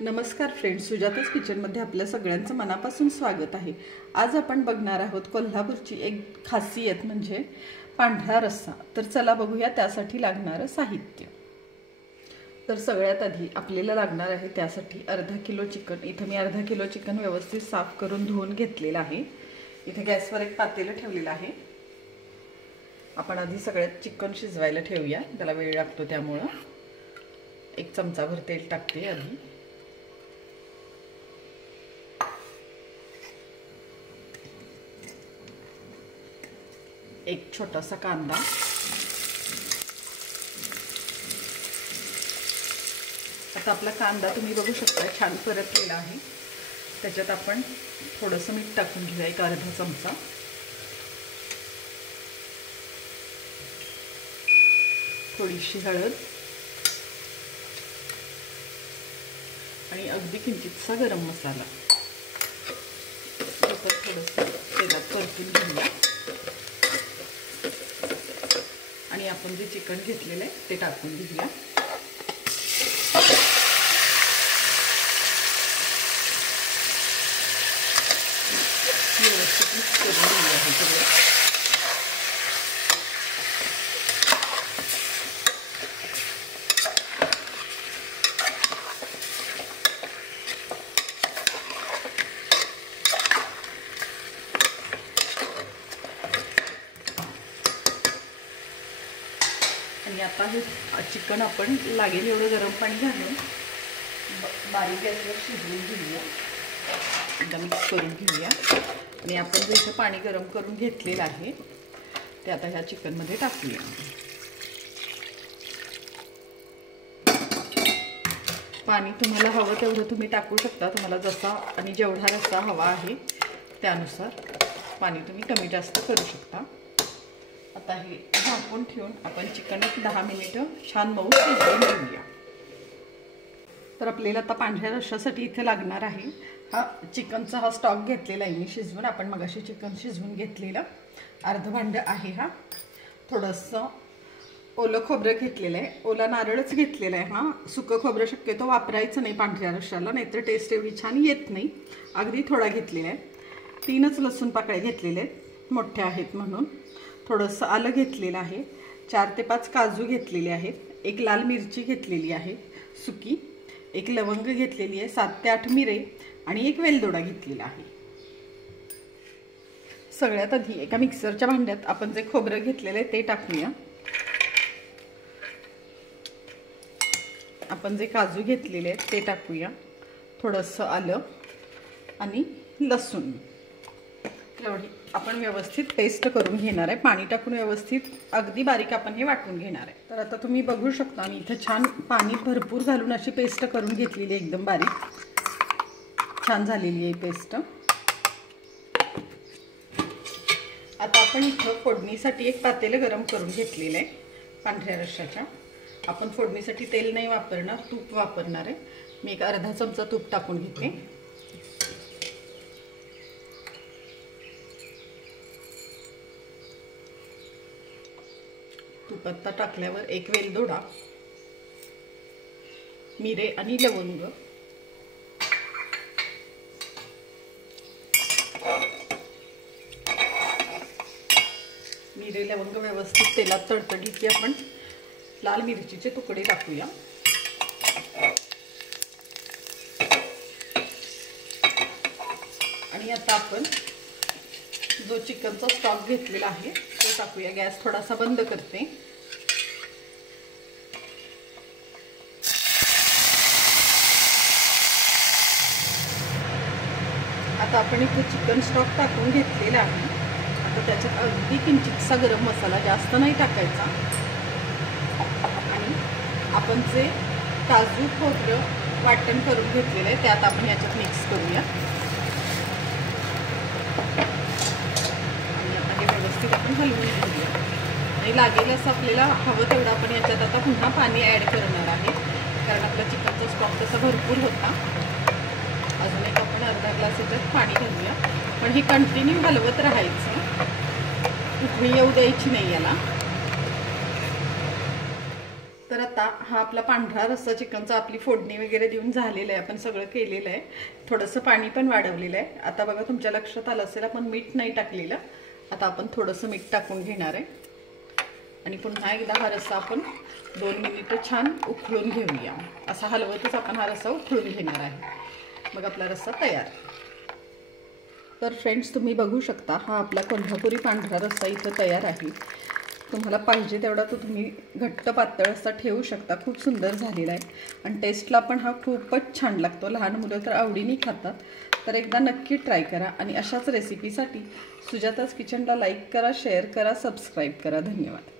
नमस्कार फ्रेंड्स, सुजाता's किचनमध्ये आपल्या सगळ्यांचं मनापासून स्वागत आहे। आज आपण बघणार आहोत कोल्हापूरची एक खासियत म्हणजे पांढरा रस्सा। तर चला बघूया त्यासाठी लागणारे साहित्य। तर सगळ्यात आधी आपल्याला लागणार आहे त्यासाठी अर्धा किलो चिकन। इथे मी अर्धा किलो चिकन व्यवस्थित साफ करून धुवून घेतलेलं आहे। इथे गॅसवर एक पातेलं ठेवलेलं आहे। आपण आधी सगळ्यात चिकन शिजवायला ठेवूया, त्याला वेळ लागतो त्यामुळे एक चमचाभर तेल टाकते आधी। एक छोटासा कांदा, आता आपला कांदा तुम्ही बघू शकता छान परतलेला आहे। त्याच्यात आपण थोडंसं मीठ टाकून घेऊया, एक अर्धा चमचा। थोडीशी हळद आणि अगदी किंचितसा गरम मसाला थोडंसं तेलात परतून घेऊया आणि आपण जे चिकन घेतलेलं आहे ते टाकून घेऊया। व्यवस्थित मिक्स करून घेऊया हे सगळं। आणि आता हे चिकन आपण लागेल एवढं गरम पाणी घालून बारीक गॅसवर शिजवून घेऊया, एकदा मिक्स करून घेऊया। आणि आपण जे इथे पाणी गरम करून घेतलेलं आहे ते आता ह्या चिकनमध्ये टाकूया। पाणी तुम्हाला हवं तेवढं तुम्ही टाकू शकता, तुम्हाला जसा आणि जेवढा रस्सा हवा आहे त्यानुसार पाणी तुम्ही कमी जास्त करू शकता। आता हे झाकून ठेवून आपण चिकन एक 10 मिनिटं छान मऊ शिजवून घेऊया। तर आपल्याला आता पांढऱ्या रश्श्यासाठी इथे लागणार आहे हा चिकनचा हा स्टॉक घेतलेला आहे मी शिजवून। आपण मगाशी चिकन शिजवून घेतलेलं अर्ध भांडं आहे हा। थोडंसं ओलं खोबरं घेतलेलं आहे, ओला नारळच घेतलेला आहे हा। सुकं खोबरं शक्यतो वापरायचं नाही पांढऱ्या रश्श्याला, नाहीतर टेस्ट एवढी छान येत नाही। अगदी थोडा घेतलेला आहे। 3च लसूण पाकळ्या घेतलेले आहेत, मोठ्या आहेत म्हणून। थोडंसं आलं घेतलेलं आहे, 4 ते 5 काजू घेतलेले आहेत, एक लाल मिरची घेतलेली आहे सुकी, एक लवंग घेतलेली आहे, 7 ते 8 मिरे आणि एक वेलदोडा घेतलेला आहे। सगळ्यात आधी एका मिक्सरच्या भांड्यात आपण जे खोबरं घेतलेलं आहे ते टाकूया। आपण जे काजू घेतलेले आहेत ते टाकूया, थोडंसं आलं आणि लसूण एवढी आपण व्यवस्थित पेस्ट करून घेणार आहे। पाणी टाकून व्यवस्थित अगदी बारीक आपण हे वाटून घेणार आहे। तर आता तुम्ही बघू शकता मी इथे छान पाणी भरपूर घालून अशी पेस्ट करून घेतलेली आहे, एकदम बारीक छान झालेली आहे पेस्ट। आता आपण इथं फोडणीसाठी एक पातेलं गरम करून घेतलेलं आहे पांढऱ्या रश्श्याच्या। आपण फोडणीसाठी तेल नाही वापरणार, तूप वापरणार आहे। मी एक अर्धा चमचा तूप टाकून घेते। तूप आता टाकल्यावर एक वेलदोडा, मिरे आणि लवंग, मिरे लवंग व्यवस्थित तेलात तडतडली की आपण लाल मिरचीचे तुकडे टाकूया। आणि आता आपण जो चिकनचा स्टॉक घेतलेला आहे तो टाकूया। गॅस थोडासा बंद करते। आता आपण इथे चिकन स्टॉक टाकून घेतलेला आहे। आता त्याच्यात अगदी किंचितसा गरम मसाला, जास्त नाही टाकायचा। आणि आपण जे काजू खोबरं वाटण करून घेतलेलं आहे त्यात आपण याच्यात मिक्स करूया। आणि आता हे व्यवस्थित आपण हलवून घेऊया। आणि लागेल असं आपल्याला हवं तेवढं आपण याच्यात आता पुन्हा पाणी ॲड करणार आहे, कारण आपला चिकनचा स्टॉक तसा भरपूर होता। अजून एक आपण अर्धा ग्लास याच्यात पाणी घालूया, पण हे कंटिन्यू हलवत राहायचं, उकळी येऊ द्यायची नाही याला। तर आता आता हा आपला पांढरा रस्सा चिकनचा आपली फोडणी वगैरे देऊन झालेला आहे, आपण सगळं केलेलं आहे. थोडंसं पाणी पण वाढवलेलं आहे. आता बघा तुमच्या लक्षात आलं असेल आपण मीठ नाही टाकलेलं. आता आपण थोडंसं मीठ टाकून घेणार आहे आणि पुन्हा एकदा हा रस्सा आपण 2 मिनिटं छान उकळून घेऊया. असा हलवतच आपण हा रस्सा उकळून घेणार आहे. मग आपला रस्सा तयार. तर फ्रेंड्स तुम्ही बघू शकता हा आपला कोल्हापुरी पांढरा रस्सा इथं तयार आहे. तुम्हाला पाहिजे तेवढा तो तुम्ही घट्ट पातळ असा ठेवू शकता. खूप सुंदर झालेला आहे आणि टेस्टला पण हा खूपच छान लागतो. लहान मुलं तर आवडीने खातात. तर एकदा नक्की ट्राय करा आणि अशाच रेसिपीसाठी सुजाताज किचनला लाईक करा, शेअर करा, सबस्क्राईब करा. धन्यवाद.